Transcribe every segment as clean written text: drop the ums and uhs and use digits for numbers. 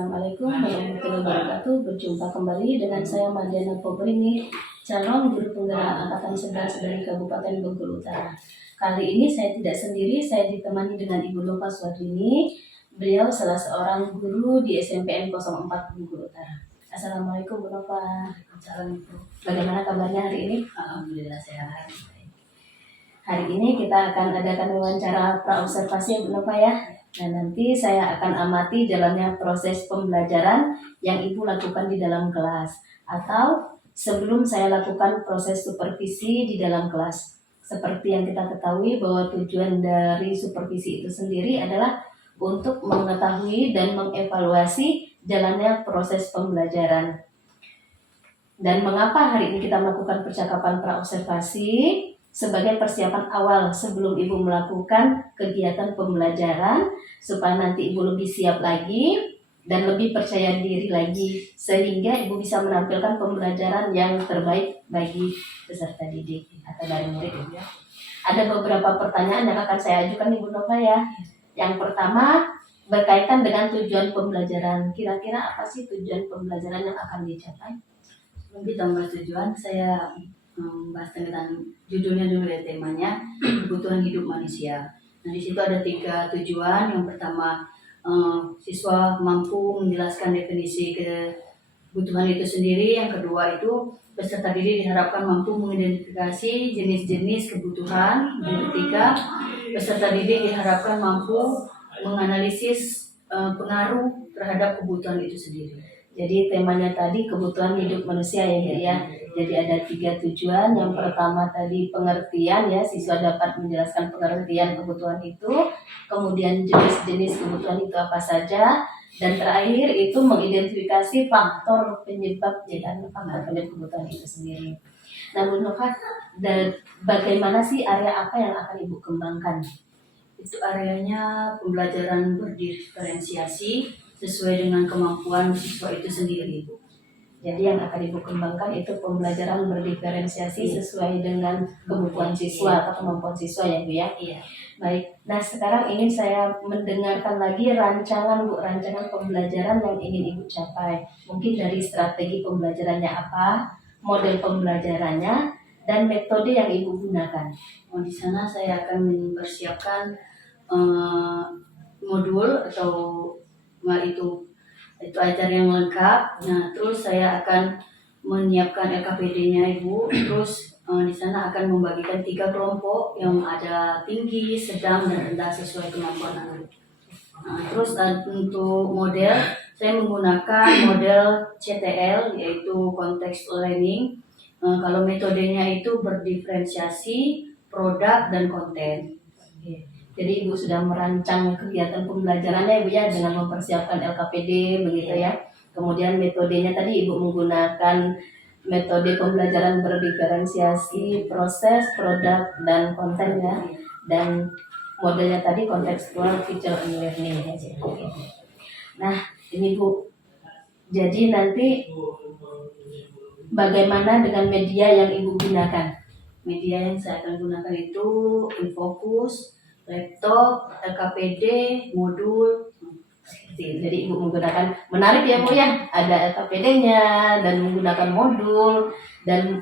Assalamualaikum warahmatullahi wabarakatuh. Berjumpa kembali dengan saya Madiana Pobrini, calon guru penggerak angkatan 11 dari Kabupaten Bengkulu Utara. Kali ini saya tidak sendiri, saya ditemani dengan Ibu Nova Swadrini. Beliau salah seorang guru di SMPN 04 Bengkulu Utara. Assalamualaikum Bu Nova. Assalamualaikum. Bagaimana kabarnya hari ini? Alhamdulillah sehat. Hari ini kita akan adakan wawancara praobservasi Bu Nova ya. Nah, nanti saya akan amati jalannya proses pembelajaran yang Ibu lakukan di dalam kelas, atau sebelum saya lakukan proses supervisi di dalam kelas. Seperti yang kita ketahui bahwa tujuan dari supervisi itu sendiri adalah untuk mengetahui dan mengevaluasi jalannya proses pembelajaran. Dan mengapa hari ini kita melakukan percakapan praobservasi? Sebagai persiapan awal sebelum Ibu melakukan kegiatan pembelajaran, supaya nanti Ibu lebih siap lagi dan lebih percaya diri lagi, sehingga Ibu bisa menampilkan pembelajaran yang terbaik bagi peserta didik atau dari murid ya. Ada beberapa pertanyaan yang akan saya ajukan Ibu Nova ya. Yang pertama berkaitan dengan tujuan pembelajaran. Kira-kira apa sih tujuan pembelajaran yang akan dicapai? Sebelum kita membahas tujuan, saya membahas tentang judulnya dulu ya, temanya kebutuhan hidup manusia. Nah, di situ ada 3 tujuan. Yang pertama, siswa mampu menjelaskan definisi kebutuhan itu sendiri. Yang kedua itu peserta didik diharapkan mampu mengidentifikasi jenis-jenis kebutuhan. Yang ketiga, peserta didik diharapkan mampu menganalisis pengaruh terhadap kebutuhan itu sendiri. Jadi temanya tadi kebutuhan hidup manusia ya Bu ya. Jadi ada 3 tujuan. Yang pertama tadi pengertian ya, siswa dapat menjelaskan pengertian kebutuhan itu. Kemudian jenis-jenis kebutuhan itu apa saja. Dan terakhir itu mengidentifikasi faktor penyebab kebutuhan itu sendiri. Nah Bu Nova, bagaimana sih area apa yang akan Ibu kembangkan? Itu areanya pembelajaran berdiferensiasi sesuai dengan kemampuan siswa itu sendiri, Bu. Jadi yang akan Ibu kembangkan itu pembelajaran berdiferensiasi sesuai dengan kebutuhan siswa atau kemampuan siswa ya Bu ya. Iya. Baik. Nah sekarang ingin saya mendengarkan lagi rancangan pembelajaran yang ingin Ibu capai. Mungkin dari strategi pembelajarannya apa, model pembelajarannya, dan metode yang Ibu gunakan. Di sana saya akan mempersiapkan modul atau itu ajar yang lengkap. Nah, terus saya akan menyiapkan LKPD-nya Ibu. Terus di sana akan membagikan 3 kelompok yang ada tinggi, sedang, dan rendah sesuai kemampuan anak. Terus untuk model, saya menggunakan model CTL, yaitu Contextual Learning. Kalau metodenya itu berdiferensiasi, produk, dan konten. Jadi Ibu sudah merancang kegiatan pembelajarannya Ibu ya, dengan mempersiapkan LKPD begitu ya. Kemudian metodenya tadi Ibu menggunakan metode pembelajaran berdiferensiasi, proses, produk, dan konten ya. Dan modelnya tadi contextual teacher and learning ya. Nah ini Bu, jadi nanti bagaimana dengan media yang Ibu gunakan? Media yang saya akan gunakan itu Infocus, laptop, LKPD, modul. Jadi Ibu menggunakan, menarik ya Bu ya, ada LKPD-nya dan menggunakan modul dan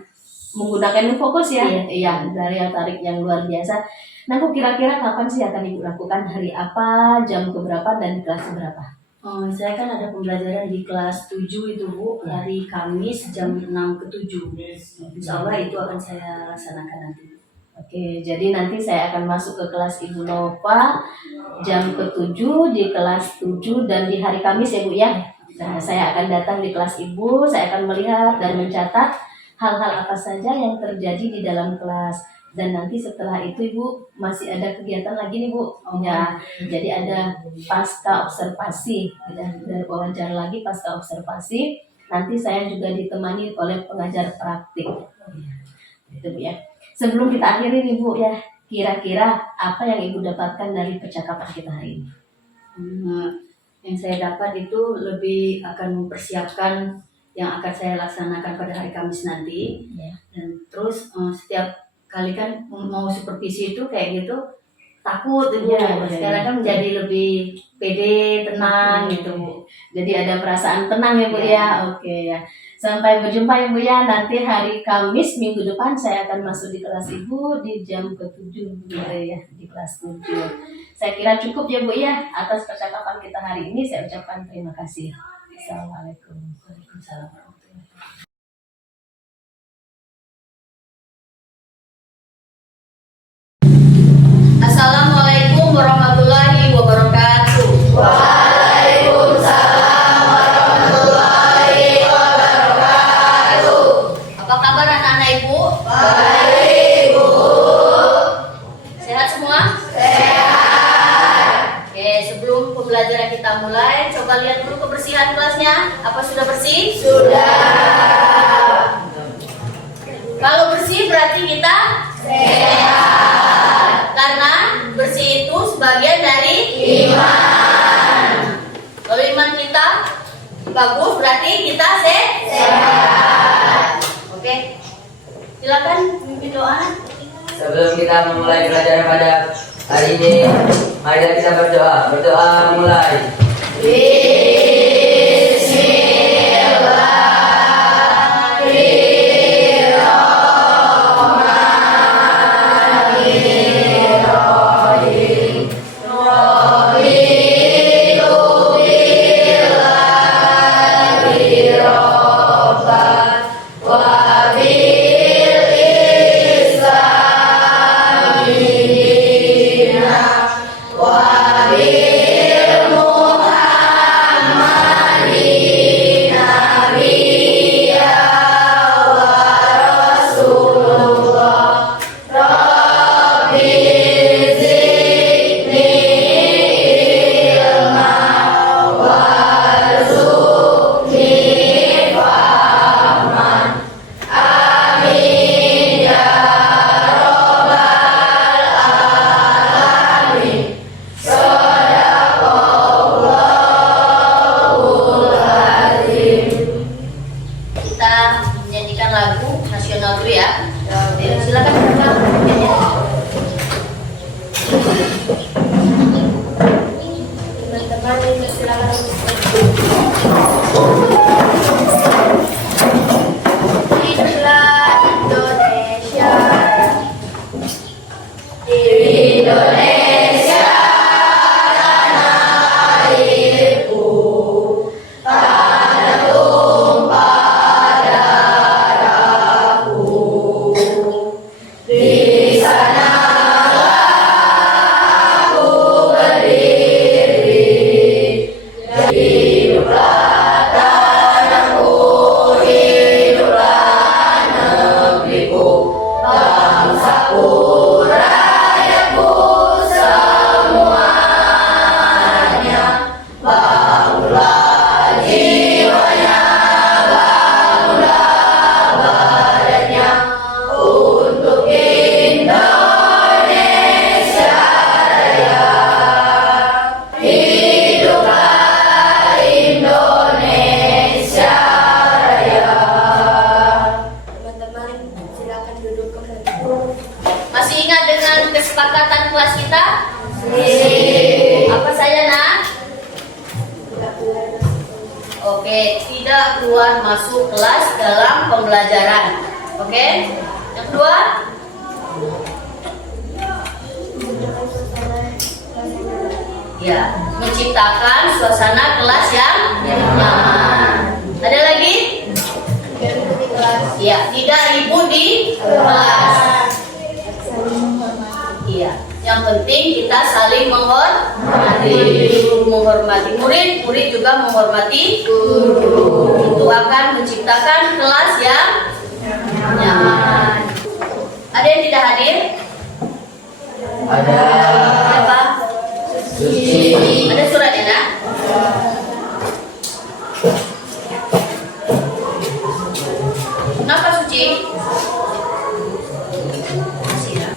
menggunakan Infocus ya. Iya, daya tarik yang luar biasa. Nah Bu, kira-kira kapan sih akan Ibu lakukan, hari apa, jam keberapa, dan di kelas berapa? Saya kan ada pembelajaran di kelas 7 itu Bu, hari Kamis jam 6 ke 7. Insya Allah itu akan saya laksanakan nanti. Oke, jadi nanti saya akan masuk ke kelas Ibu Nova jam ke-7 di kelas 7 dan di hari Kamis ya Bu ya. Nah, saya akan datang di kelas Ibu, saya akan melihat dan mencatat hal-hal apa saja yang terjadi di dalam kelas. Dan nanti setelah itu Ibu masih ada kegiatan lagi nih Bu. Ya, jadi ada pasca observasi, dan wawancara lagi pasca observasi. Nanti saya juga ditemani oleh pengajar praktik. Itu Bu ya. Sebelum kita akhiri nih Bu ya, kira-kira apa yang Ibu dapatkan dari percakapan kita hari ini? Yang saya dapat itu lebih akan mempersiapkan yang akan saya laksanakan pada hari Kamis nanti. Dan terus setiap kali kan mau supervisi itu kayak gitu, takut Ibu. Iya, iya, Sekarang kan iya. menjadi lebih pede, tenang gitu Bu. Jadi ada perasaan tenang ya Bu Iya. ya. Oke ya. Sampai berjumpa ya Bu ya. Nanti hari Kamis minggu depan saya akan masuk di kelas Ibu di jam ke-7 gitu ya, di kelas 7. Saya kira cukup ya Bu ya atas percakapan kita hari ini. Saya ucapkan terima kasih. Assalamualaikum. Waalaikumsalam warahmatullahi wabarakatuh. Assalamualaikum warahmatullahi wabarakatuh. Apa kabar anak-anak Ibu? Baik, Bu. Sehat semua? Sehat. Oke, sebelum pembelajaran kita mulai, coba lihat dulu kebersihan kelasnya. Apa sudah bersih? Sudah. Kalau bersih berarti kita sehat. Karena bersih itu sebagian dari iman. Kalau iman kita bagus berarti kita sehat. Oke. Silakan memimpin doa. Sebelum kita memulai pelajaran pada hari ini, mari kita berdoa. Berdoa mulai. Kita menyanyikan lagu nasional dulu ya. Silakan Kakak. Teman-teman silakan. Hiduplah Indonesia. Indonesia tanah airku, tanah tumpah darahku. Di sanalah aku berdiri. Hiduplah tanahku, hiduplah negeriku, bangsaku, rakyatku semuanya. Bangunlah jiwanya, bangunlah badannya untuk Indonesia Raya. Hiduplah Indonesia Raya. Teman-teman, silakan duduk kembali. Masih ingat dengan kesepakatan kelas kita? Apa saja, Nak? Oke, tidak keluar masuk kelas dalam pembelajaran. Oke? Yang kedua? Ya, menciptakan suasana kelas yang nyaman. Ada lagi? Ya, tidak ribut di kelas. Iya, yang penting kita saling menghormati. Guru menghormati murid, murid juga menghormati guru. Itu akan menciptakan kelas yang nyaman. Ada yang tidak hadir? Ada Apa? Suci. Ada suratnya, Nak? Kenapa Suci? Masih ya?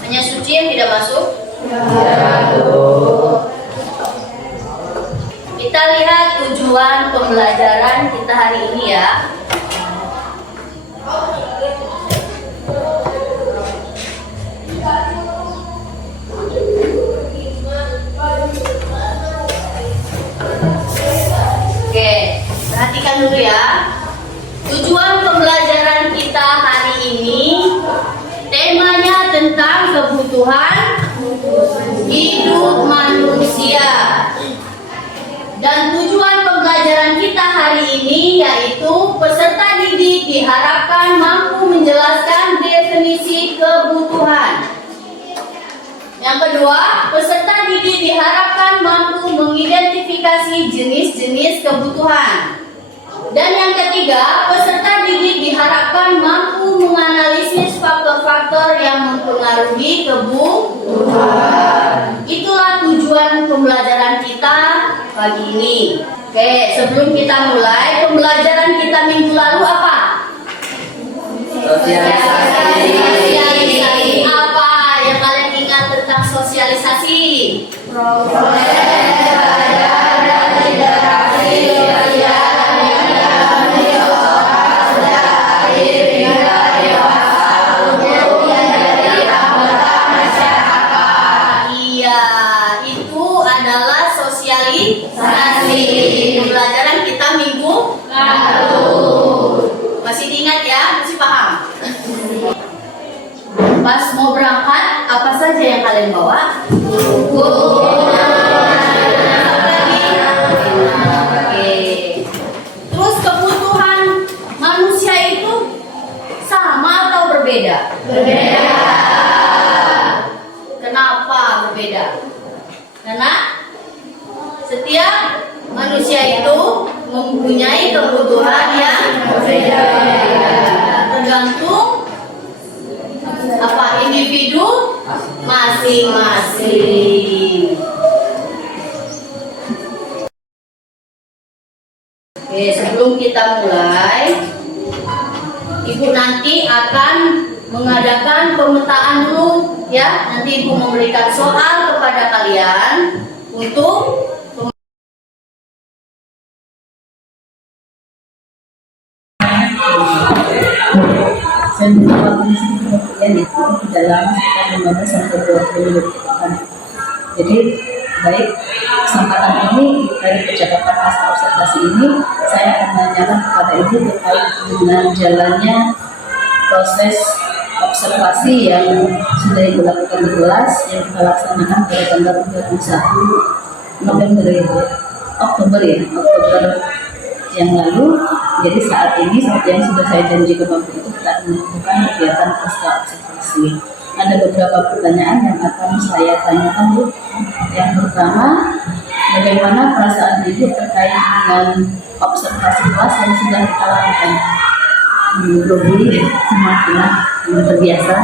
Hanya Suci yang tidak masuk? Kita lihat tujuan pembelajaran kita hari ini ya. Perhatikan dulu ya. Tujuan pembelajaran kita hari ini temanya tentang kebutuhan hidup manusia. Dan tujuan pembelajaran kita hari ini yaitu peserta didik diharapkan mampu menjelaskan definisi kebutuhan. Yang kedua, peserta didik diharapkan mampu mengidentifikasi jenis-jenis kebutuhan. Dan yang ketiga, peserta didik diharapkan mampu menganalisis faktor-faktor yang mempengaruhi kebutuhan. Itulah tujuan pembelajaran kita pagi ini. Oke, sebelum kita mulai, pembelajaran kita minggu lalu apa? Sosialisasi. Apa yang kalian ingat tentang sosialisasi? Proses belajar dan interaksi sosial pembelajaran kita minggu lalu. Masih diingat ya? Masih paham? Pas mau berangkat, apa saja yang kalian bawa? Buku. Oke. Terus kebutuhan manusia itu sama atau berbeda? Berbeda. Kenapa berbeda? Karena setiap manusia itu mempunyai kebutuhan yang berbeda, tergantung apa individu masing-masing. Oke, sebelum kita mulai, Ibu nanti akan mengadakan pemetaan dulu ya. Nanti Ibu memberikan soal kepada kalian untuk saya menjawab kemudian itu dalam sekitar 15 sampai 20 menit ke depan. Jadi baik, kesempatan ini dari percakapan masa observasi ini saya akan menanyakan kepada Ibu terkait dengan jalannya proses observasi yang sudah Ibu lakukan di kelas yang kita laksanakan pada tanggal 31 Oktober yang lalu. Jadi saat ini seperti yang sudah saya janji ke Bapak itu kita akan melakukan kegiatan pasca observasi. Ada beberapa pertanyaan yang akan saya tanyakan Bu. Yang pertama, bagaimana perasaan Ibu terkait dengan observasi kelas yang sudah kita lakukan? Grogi, semua terbiasa.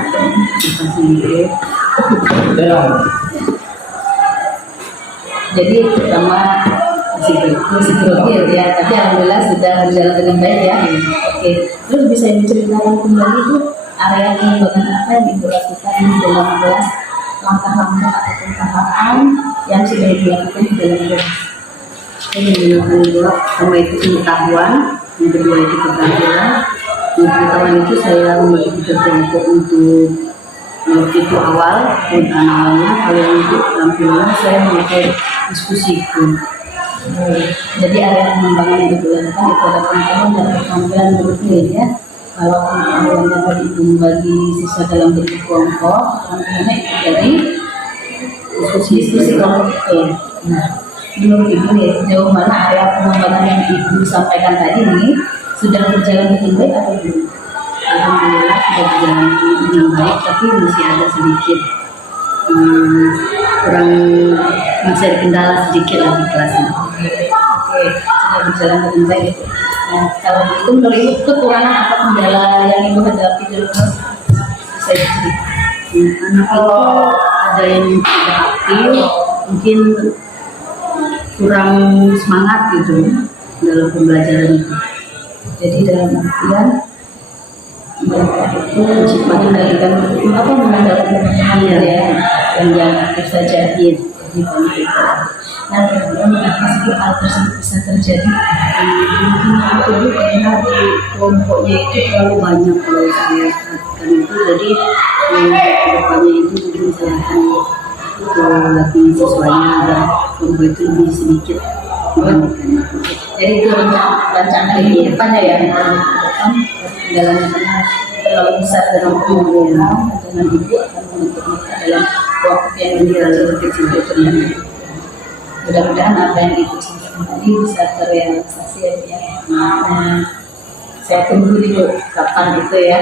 Jadi pertama masih grogi ya, tapi alhamdulillah sudah berjalan dengan baik ya. Oke, terus bisa diceritakan kembali Bu, area pengembangan apa yang Ibu lakukan di dalam kelas, langkah-langkah ataupun tahapan yang sudah Ibu lakukan di dalam kelas. Ini menggunakan dua, sama itu pengetahuan, yang kedua itu keterampilan. Yang pengetahuan itu saya membagi kelompok untuk itu awal, pengetahuan awalnya. Kalau yang untuk keterampilan saya memakai diskusi itu. Jadi area pengembangan yang dilakukan itu ada pengetahuan dan keterampilan berikutnya ya. Kalau pengetahuannya tadi Ibu membagi siswa dalam bentuk kelompok, keterampilannya itu dari diskusi kelompok itu. Nah, menurut Ibu nih, sejauh mana area pengembangan yang Ibu sampaikan tadi ini sudah berjalan dengan baik atau belum? Alhamdulillah sudah berjalan dengan baik, tapi masih ada sedikit kurang, masih ada kendala sedikit lah di kelas ini. Oke, sudah berjalan dengan baik. Nah, kalau itu menurut Ibu kekurangan apa kendala yang Ibu hadapi dalam kelas? Saya cerita. Anak itu ada yang tidak aktif, mungkin kurang semangat gitu dalam pembelajaran itu. Jadi dalam artian mereka itu mengendalikan apa mengandalkan teman-teman ya yang aktif saja Iya. di balik itu. Nah, kira-kira mengapa sih hal tersebut bisa terjadi? Mungkin itu karena di kelompoknya itu terlalu banyak kalau saya perhatikan itu, jadi kedepannya itu mungkin saya akan lagi siswanya dan kelompok itu lebih sedikit Jadi itu rencana di depannya ya, dalamnya karena terlalu besar dalam kemudian dengan ibu akan membentuk mereka dalam waktu yang lebih kecil itu. Mudah-mudahan apa yang ibu sampaikan tadi bisa terrealisasi ya. Nah, saya tunggu dulu kapan itu ya.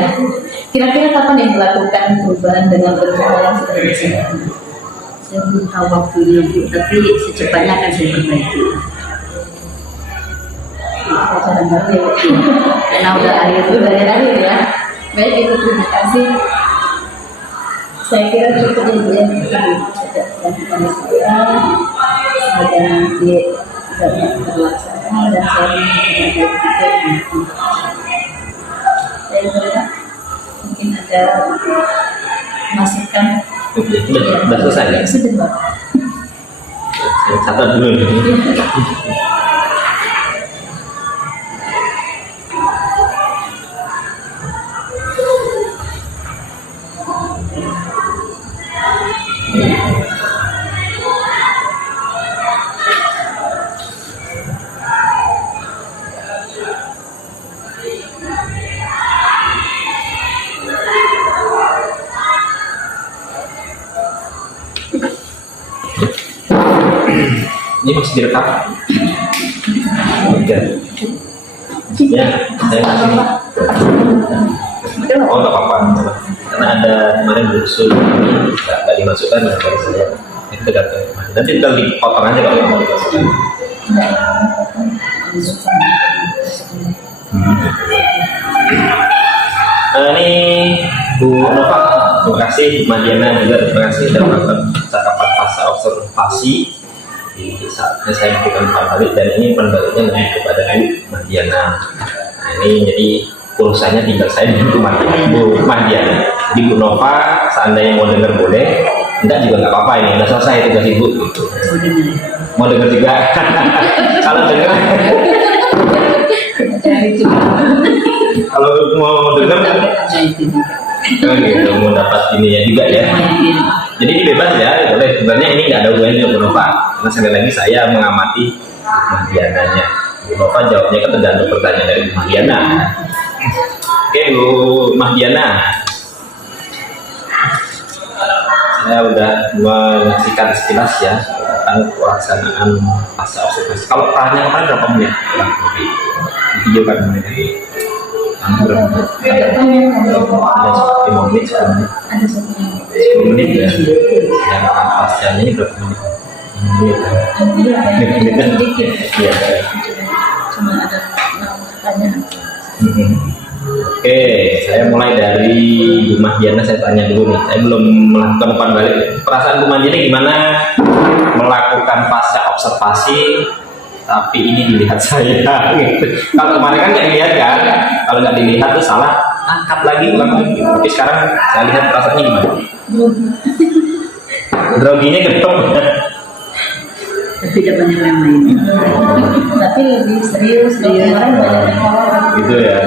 Kira-kira kapan yang melakukan perubahan dengan rencana yang sudah disediakan? Saya belum tahu waktunya Bu, tapi secepatnya akan saya perbaiki. Acara baru ya, karena udah akhir ya. Baik, Ibu, terima kasih. Saya kira cukup ya Bu ya, dan kepada saya semoga nanti tidak terlaksana dan saya menghadapi itu. Saya kira mungkin ada masukan. Sudah selesai ya? Sudah, Pak. Catat dulu nih. Ini masih direkam? Oke. Ya, saya masih. Oh, nggak apa-apa. Karena ada kemarin usul nggak dimasukkan ya dari saya. Itu tergantung. Nanti tinggal dipotong aja kalau mau dimasukkan. Ini Bu Nova, terima kasih. Bu Madiana juga terima kasih sudah melakukan percakapan fase observasi di saatnya saya memberikan umpan balik, dan ini umpan baliknya lebih kepada Bu Madiana. Nah, ini jadi urusannya tinggal saya dengan Bu Madiana. Jadi Bu Nova seandainya mau dengar boleh, enggak juga nggak apa-apa, ini udah selesai tugas Ibu gitu. Mau dengar juga? Kalau dengar kalau mau dengar gitu, mau dapat ininya juga ya. Jadi ini bebas ya, boleh. Sebenarnya ini nggak ada hubungannya dengan Bu Nova, karena sekali lagi saya mengamati Madiananya. Bu Nova jawabnya kan tergantung pertanyaan dari Bu Madiana. Oke Bu Madiana, saya udah menyaksikan sekilas ya tentang pelaksanaan fase observasi. Kalau pertanyaan kemarin berapa menit? Video kan menit. Berapa menit? Ada 5 menit, 10 menit. Ada 10 menit ya. Sedangkan pasiennya ini berapa menit? 5 menit. sedikit. Iya. Cuma ada pertanyaan. Oke, saya mulai dari Bu Madiana, saya tanya dulu nih. Saya belum melakukan umpan balik. Perasaan Bu Madiana gimana melakukan fase observasi, tapi ini dilihat saya. Gitu. Kalau kemarin kan nggak dilihat kan? Kalau nggak dilihat tuh salah, angkat lagi, ulang lagi. Tapi sekarang saya lihat perasaannya gimana? Groginya ketok. Tidak banyak yang main. Tapi lebih serius dong, kemarin banyak yang ngomong. Gitu ya.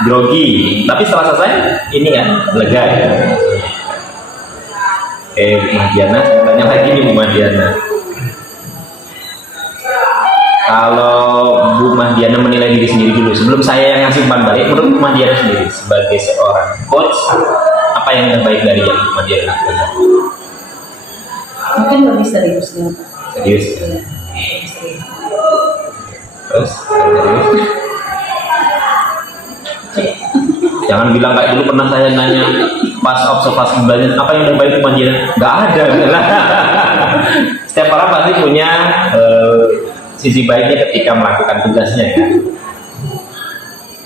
Grogi, tapi setelah selesai ini kan lega ya. Oke, Bu Madiana, saya tanya lagi nih Bu Madiana. Kalau Bu Madiana menilai diri sendiri dulu sebelum saya yang ngasih umpan balik, menurut Bu Madiana sendiri sebagai seorang coach, apa yang terbaik dari yang Bu Madiana lakukan? Mungkin lebih serius ya, Pak. Serius ya? Terus serius? Jangan bilang kayak dulu pernah saya nanya pas observasi belajar apa yang terbaik Bu Madiana, nggak ada. Setiap orang pasti punya sisi baiknya ketika melakukan tugasnya ya.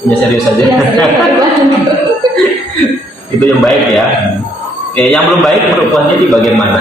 Ya serius saja. Itu yang baik ya. Oke, yang belum baik menurut Bu Madiana di bagian mana?